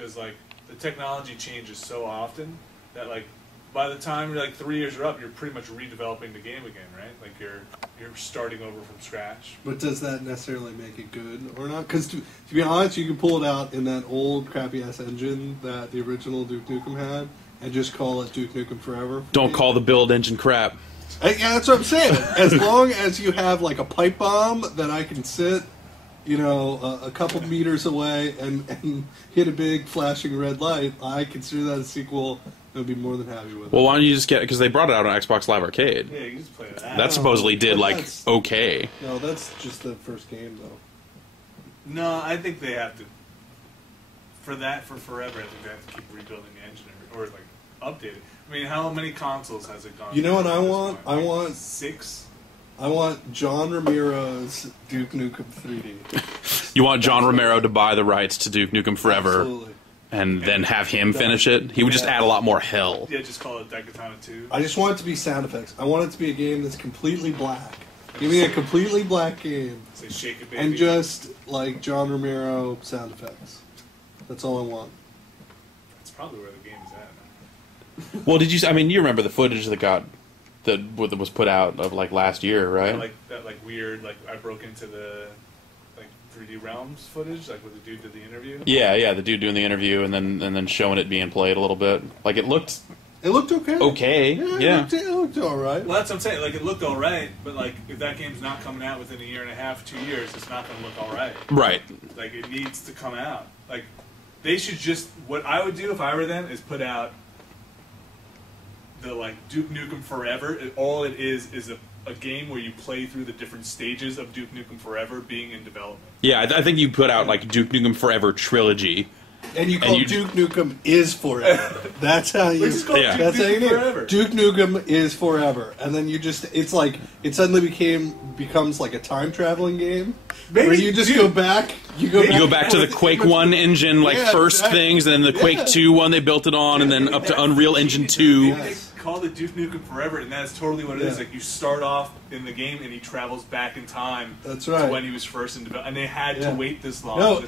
because like the technology changes so often that like by the time you're like 3 years are up, you're pretty much redeveloping the game again, right? Like you're starting over from scratch. But does that necessarily make it good or not? Because to be honest, you can pull it out in that old crappy ass engine that the original Duke Nukem had, and just call it Duke Nukem Forever. Don't call the build engine crap. Yeah, that's what I'm saying. As long as you have like a pipe bomb that I can sit, you know, a couple meters away and hit a big flashing red light, I consider that a sequel. I'd be more than happy with it. Well, why don't you just get... Because they brought it out on Xbox Live Arcade. Yeah, you can just play that. That supposedly did, like, okay. No, that's just the first game, though. No, I think they have to... For forever, I think they have to keep rebuilding the engine or like, update it. I mean, how many consoles has it gone? You know what I want? I want... 6? I want John Romero's Duke Nukem 3D. You want John Romero to buy the rights to Duke Nukem Forever... Absolutely. And then have him finish it? He would just add a lot more hell. Yeah, just call it Daikatana 2. I just want it to be sound effects. I want it to be a game that's completely black. Give me a completely black game. Say Shake It Baby. And just, like, John Romero sound effects. That's all I want. That's probably where the game is at, man. Well, did you... I mean, you remember the footage that was put out of, like, last year, right? Like, that, like, weird, like, I broke into the... 3D Realms footage, like with the dude did the interview. Yeah, the dude doing the interview and then showing it being played a little bit. Like it looked okay. Okay, yeah. It looked all right. Well, that's what I'm saying. Like it looked all right, but like if that game's not coming out within a year and a half, 2 years, it's not going to look all right. Right. Like it needs to come out. Like they should just. What I would do if I were them is put out the like Duke Nukem Forever. All it is a game where you play through the different stages of Duke Nukem Forever being in development. Yeah, I think you put out like Duke Nukem Forever trilogy. And you call Duke Nukem is forever. That's how you. Just call it Duke Nukem Forever. Duke Nukem is forever, and then you just—it's like it suddenly becomes like a time traveling game. Maybe where you just go back. You go back to the Quake 1 engine, like first exactly. things, and then the Quake 2 one they built it on, and then up to Unreal Engine 2. Yes. Call it Duke Nukem Forever, and that's totally what it is. Like you start off in the game, and he travels back in time. That's right. To when he was first in development, and they had to wait this long. No,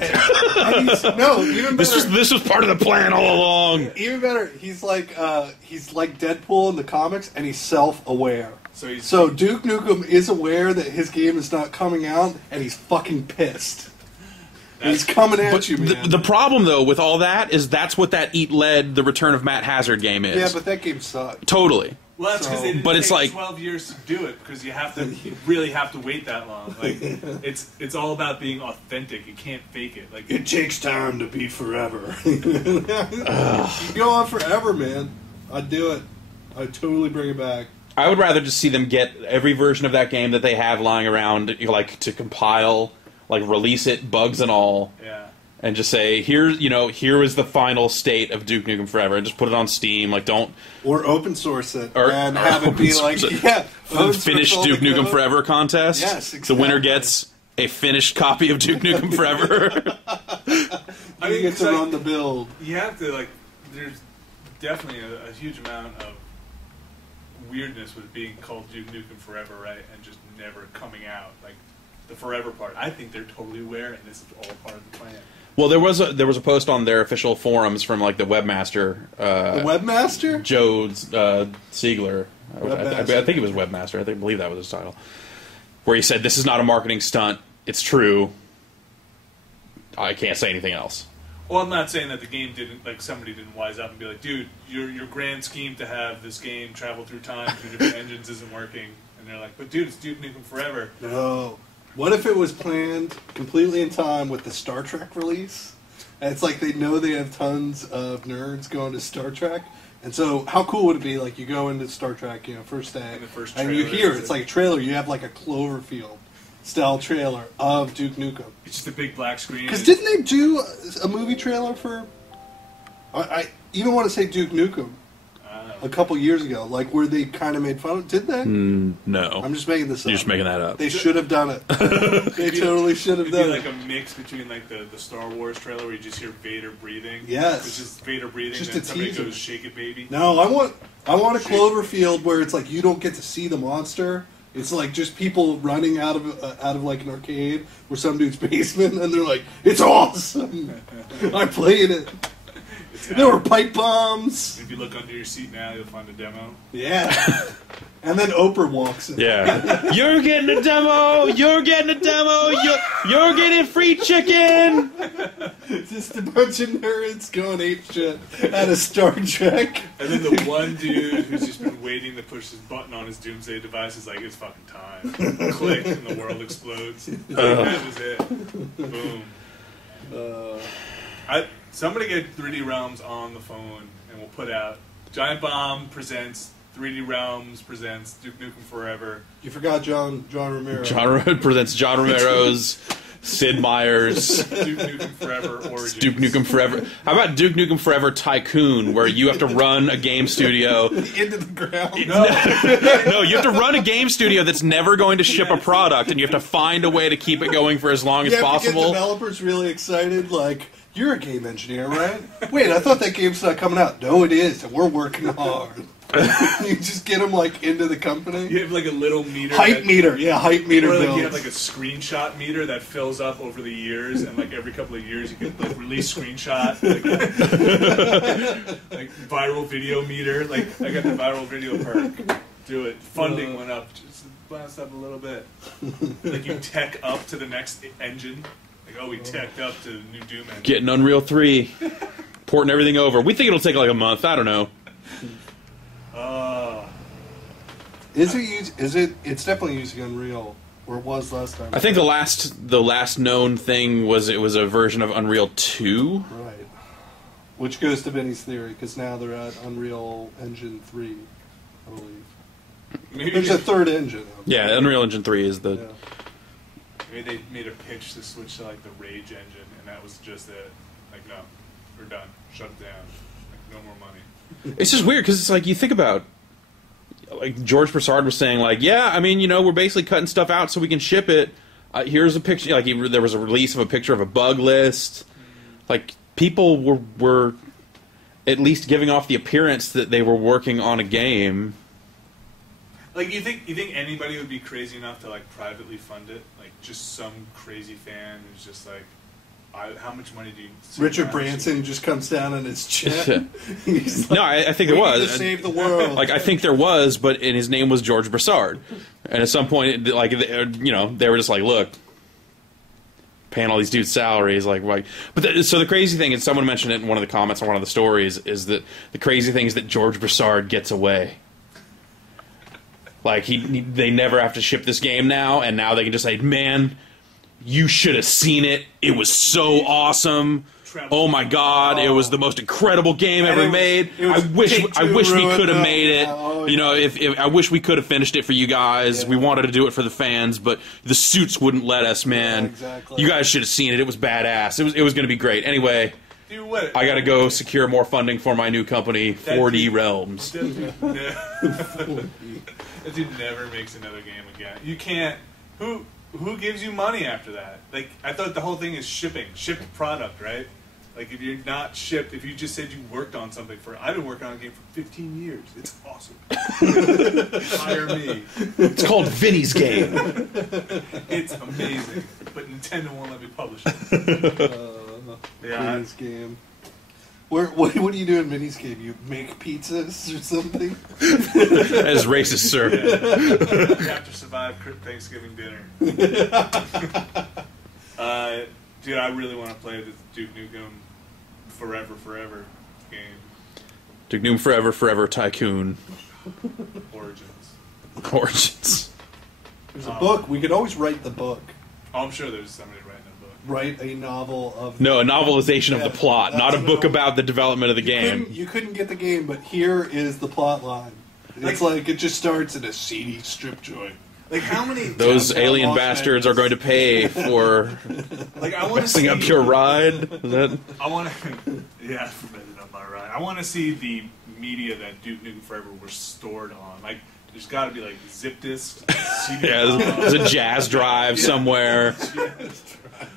even better. This was part of the plan all along. Even better, he's like Deadpool in the comics, and he's self-aware. So Duke Nukem is aware that his game is not coming out, and he's fucking pissed. He's coming at you, man. The problem, though, with all that is that's what that Eat Lead, the Return of Matt Hazard game is. Yeah, but that game sucked. Totally. Well, that's because they didn't but take it's like 12 years to do it, because you have to you really have to wait that long. Like it's all about being authentic. You can't fake it. Like it takes time to be forever. You go on forever, man. I'd do it. I'd totally bring it back. I would rather just see them get every version of that game that they have lying around, like to compile, like release it, bugs and all, and just say here is the final state of Duke Nukem Forever, and just put it on Steam. Like or open source it and have it be like finished Duke Nukem Forever contest. Yes, exactly. The winner gets a finished copy of Duke Nukem Forever. I mean, get to run the build. You have to like. There's definitely a huge amount of weirdness with being called Duke Nukem Forever, right, and just never coming out. Like the forever part, I think they're totally aware, and this is all part of the plan. Well, there was a post on their official forums from like the webmaster. The webmaster? Joe Siegler. I think it was webmaster. I believe that was his title. Where he said, "This is not a marketing stunt. It's true. I can't say anything else." Well, I'm not saying that the game didn't, like, somebody didn't wise up and be like, dude, your grand scheme to have this game travel through time through different engines isn't working. And they're like, but dude, it's Duke Nukem Forever. No. What if it was planned completely in time with the Star Trek release? And it's like they know they have tons of nerds going to Star Trek. And so how cool would it be, like, you go into Star Trek, first day, and you hear, it's like a trailer, you have like a Cloverfield style trailer of Duke Nukem. It's just a big black screen. Because didn't they do a movie trailer for... I even want to say Duke Nukem a couple years ago, like where they kind of made fun of it. Did they? No. I'm just making this up. You're just making that up. They should have done it. They totally should have done it. It'd be like a mix between like the Star Wars trailer where you just hear Vader breathing. Yes. Which is Vader breathing, just and then somebody teaser. goes, shake it, baby. No, I want a Cloverfield where it's like you don't get to see the monster. It's like just people running out of like an arcade or some dude's basement, and they're like, "It's awesome! I played it." There were pipe bombs. If you look under your seat now, you'll find a demo. Yeah. And then Oprah walks in. Yeah. You're getting a demo. You're getting a demo. You're getting free chicken. Just a bunch of nerds going ape shit at a Star Trek. And then the one dude who's just been waiting to push his button on his doomsday device is like, it's fucking time. Click, and the world explodes. That was it. Boom. Somebody get 3D Realms on the phone, and we'll put out Giant Bomb presents 3D Realms presents Duke Nukem Forever. You forgot John Romero. Presents John Romero's Sid Meier's Duke Nukem Forever Origins. Duke Nukem Forever. How about Duke Nukem Forever Tycoon, where you have to run a game studio into the ground? No, you have to run a game studio that's never going to ship a product, and you have to find a way to keep it going for as long as possible. Get developers really excited, like, you're a game engineer, right? Wait, I thought that game's not coming out. No, it is, and we're working hard. You just get them like into the company. You have like a little meter, hype meter. Or like you have like a screenshot meter that fills up over the years, and like every couple of years you can like release screenshot, like viral video meter. Like I got the viral video perk. Do it. Funding went up, just blast up a little bit. Like you tech up to the next engine. Like we teched up to the new Doom engine. Getting Unreal 3, porting everything over. We think it'll take like a month. I don't know. It's definitely using Unreal, or it was last time. I think the last known thing was it was a version of Unreal 2. Right. Which goes to Benny's theory, because now they're at Unreal Engine 3, I believe. Maybe there's a third engine. Yeah, Unreal Engine 3 is the... Yeah. Maybe they made a pitch to switch to like the Rage engine, and that was just it. Like, no, we're done. Shut it down. Like, no more money. It's just weird, because it's like, you think about... Like George Broussard was saying, like, yeah, I mean, we're basically cutting stuff out so we can ship it. Here's a picture. Like, there was a release of a picture of a bug list. Like, people were at least giving off the appearance that they were working on a game. Like, you think anybody would be crazy enough to like privately fund it? Like, just some crazy fan who's just like, how much money do you... Richard Branson just comes down on his jet. Like, no, I think there was. To save the world. Like, I think there was, but his name was George Broussard. And at some point, like, they were just like, look, paying all these dudes' salaries, like. But so the crazy thing is, someone mentioned it in one of the comments on one of the stories, is that the crazy thing is that George Broussard gets away. Like, they never have to ship this game now, and now they can just say, man, you should have seen it. It was so awesome. Oh my God! It was the most incredible game ever made. I wish we could have made it. If I wish we could have finished it for you guys. Yeah. We wanted to do it for the fans, but the suits wouldn't let us, man. Yeah, exactly. You guys should have seen it. It was badass. It was going to be great. Anyway, dude, I got to go secure more funding for my new company, 4D Realms. That dude never makes another game again. You can't. Who gives you money after that? Like, I thought the whole thing is shipped product, right? Like, if you're not shipped, if you just said you worked on something I've been working on a game for 15 years. It's awesome. Hire me. It's called Vinny's Game. It's amazing, but Nintendo won't let me publish it. Vinny's Game. What do you do in Vinny's Game? You make pizzas or something? As racist, sir. Yeah. You have to survive Thanksgiving dinner. Dude, I really want to play the Duke Nukem Forever game. Duke Nukem Forever Tycoon. Origins. There's a book. We could always write the book. Oh, I'm sure there's somebody writing a book. Write a novel of... No, a novelization of the plot, not a book about the development of the game. You couldn't get the game, but here is the plot line. It's like it just starts in a seedy strip joint. Like, how many... Those alien bastards are going to pay for like, I want to messing up your ride. Is that... I want to... Yeah, messing up my ride. I want to see the media that Duke Nukem Forever were stored on. Like, there's got to be, like, zip disks. Yeah, there's a jazz drive somewhere.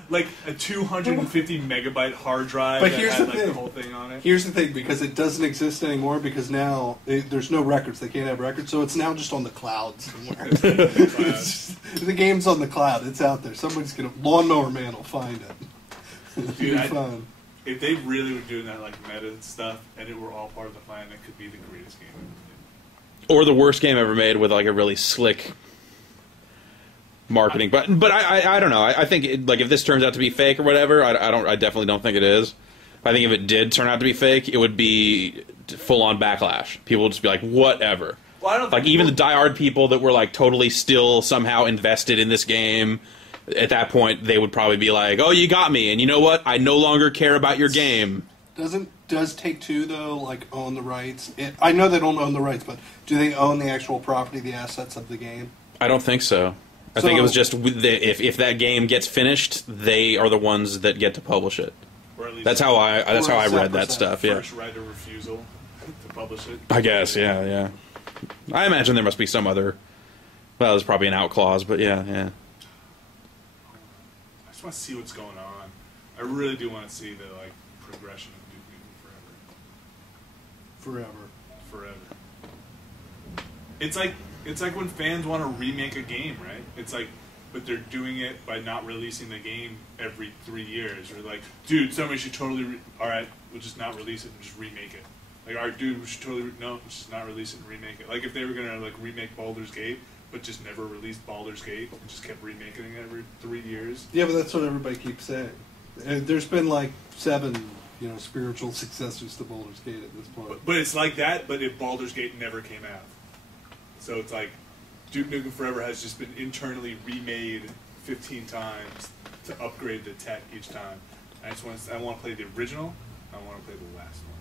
Like a 250 megabyte hard drive but that here's had the like thing. the whole thing on it. Here's the thing, because it doesn't exist anymore, because now there's no records. They can't have records, so it's now just on the cloud somewhere. The game's on the cloud. It's out there. Somebody's going to... Lawnmower Man will find it. It'll be fun. if they really were doing that like meta stuff and it were all part of the plan, it could be the greatest game ever made. Or the worst game ever made with like a really slick marketing. But I don't know. I think if this turns out to be fake or whatever, I definitely don't think it is. I think if it did turn out to be fake, it would be full on backlash. People would just be like, whatever. Well, I don't like even the diehard people that were like totally still somehow invested in this game. At that point, they would probably be like, "Oh, you got me," and you know what? I no longer care about your game. Does Take-Two though like own the rights? I know they don't own the rights, but do they own the actual property, the assets of the game? I don't think so. I think it was just if that game gets finished, they are the ones that get to publish it. Or at least that's how I read that stuff. Yeah. First right of refusal to publish it. I guess. Yeah. I imagine there must be some other. Well, there's probably an out clause, but yeah. I just want to see what's going on. I really do want to see the like progression of Duke Nukem Forever. It's like when fans want to remake a game, right? It's like, but they're doing it by not releasing the game every 3 years. Or like, dude, somebody should totally. All right, we'll just not release it and just remake it. Like, our dude, we should totally let's just not release it and remake it. Like if they were gonna like remake Baldur's Gate, but just never released Baldur's Gate and just kept remaking it every 3 years. Yeah, but that's what everybody keeps saying. There's been like 7, spiritual successors to Baldur's Gate at this point. But it's like that, but if Baldur's Gate never came out. So it's like Duke Nukem Forever has just been internally remade 15 times to upgrade the tech each time. I want to play the original, I want to play the last one.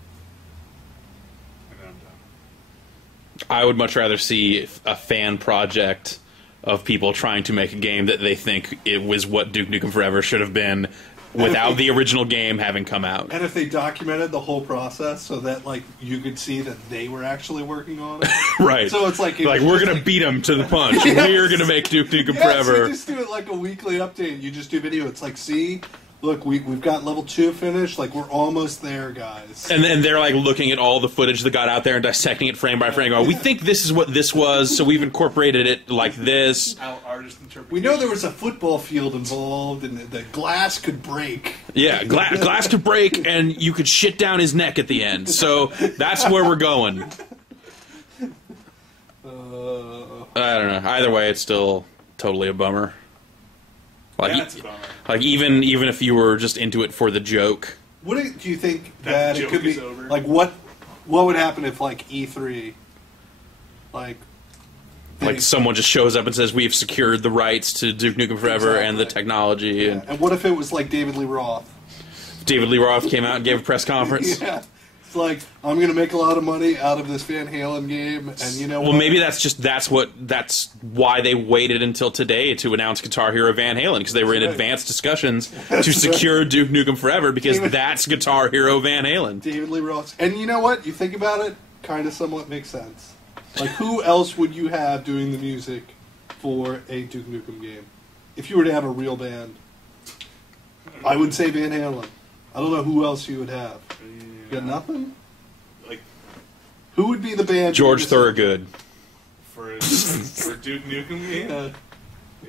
And then I'm done. I would much rather see a fan project of people trying to make a game that they think it was what Duke Nukem Forever should have been without the original game having come out. And if they documented the whole process so that like you could see that they were actually working on it. Right. So it's like we're going to beat them to the punch. Yes. We're going to make Duke Nukem So Forever. you just do it like a weekly update. You just do video. It's like, see, look, we've got level 2 finished. Like, we're almost there, guys. And then they're like looking at all the footage that got out there and dissecting it frame by frame. Going, we think this is what this was, so we've incorporated it like this. Artist interpretation. We know there was a football field involved, and the glass could break. Yeah, glass could break, and you could shit down his neck at the end. So that's where we're going. I don't know. Either way, it's still totally a bummer. That's a bummer. Like even if you were just into it for the joke. What do you think That that it joke could be? is over. Like, what would happen if like E3, like Someone just shows up and says, we've secured the rights to Duke Nukem Forever and the technology. Yeah. And what if it was like David Lee Roth? David Lee Roth came out and gave a press conference. Yeah. It's like, I'm going to make a lot of money out of this Van Halen game, and you know what? Well, maybe that's why they waited until today to announce Guitar Hero Van Halen, because they were in advanced discussions to secure Duke Nukem Forever, because that's Guitar Hero Van Halen. David Lee Roth. And you know what? You think about it, kind of somewhat makes sense. Like, who else would you have doing the music for a Duke Nukem game? If you were to have a real band, I would say Van Halen. I don't know who else you would have. You got nothing? Like, who would be the band? George Thorogood. For Duke Nukem game?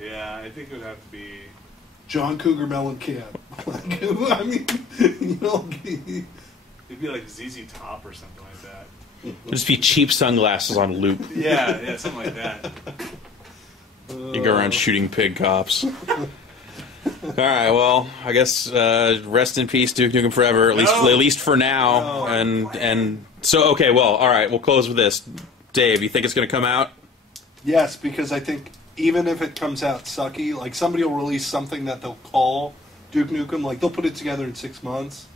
Yeah, I think it would have to be John Cougar Mellencamp. Like, I mean, it'd be like ZZ Top or something like that. It'd just be cheap sunglasses on loop. Yeah, something like that. You go around shooting pig cops. Alright, well, I guess rest in peace, Duke Nukem Forever, at least for now. No. And so, okay, well, alright, we'll close with this. Dave, you think it's going to come out? Yes, because I think even if it comes out sucky, like somebody will release something that they'll call Duke Nukem, like they'll put it together in 6 months,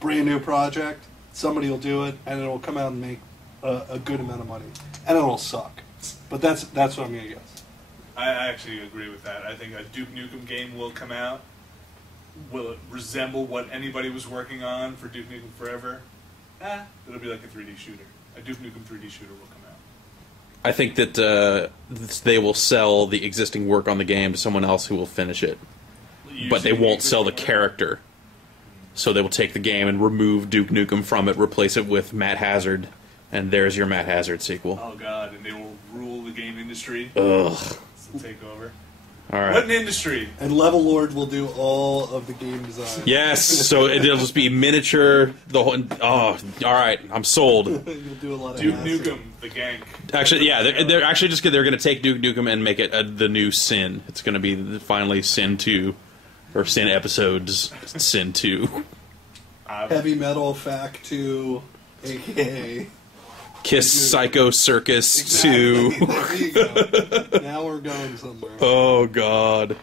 brand new project, somebody will do it, and it'll come out and make a good amount of money. And it'll suck. But that's what I'm going to guess. I actually agree with that. I think a Duke Nukem game will come out. Will it resemble what anybody was working on for Duke Nukem Forever? It'll be like a 3D shooter. A Duke Nukem 3D shooter will come out. I think that they will sell the existing work on the game to someone else who will finish it. But they won't sell the character. So they will take the game and remove Duke Nukem from it, replace it with Matt Hazard, and there's your Matt Hazard sequel. Oh god, and they will rule the game industry. Ugh. Take over. All right. What an industry. And Level Lord will do all of the game design. Yes, so it'll just be miniature. The whole. Oh, all right. I'm sold. You'll do a lot of Duke acid. Nukem, the gank. Actually, yeah, they're actually just they're going to take Duke Nukem and make it the new Sin. It's going to be finally Sin 2 or Sin Episodes Sin 2. Heavy Metal Fact 2, a.k.a. Kiss Psycho Circus Exactly. 2. There you go. Now we're going somewhere. Oh God.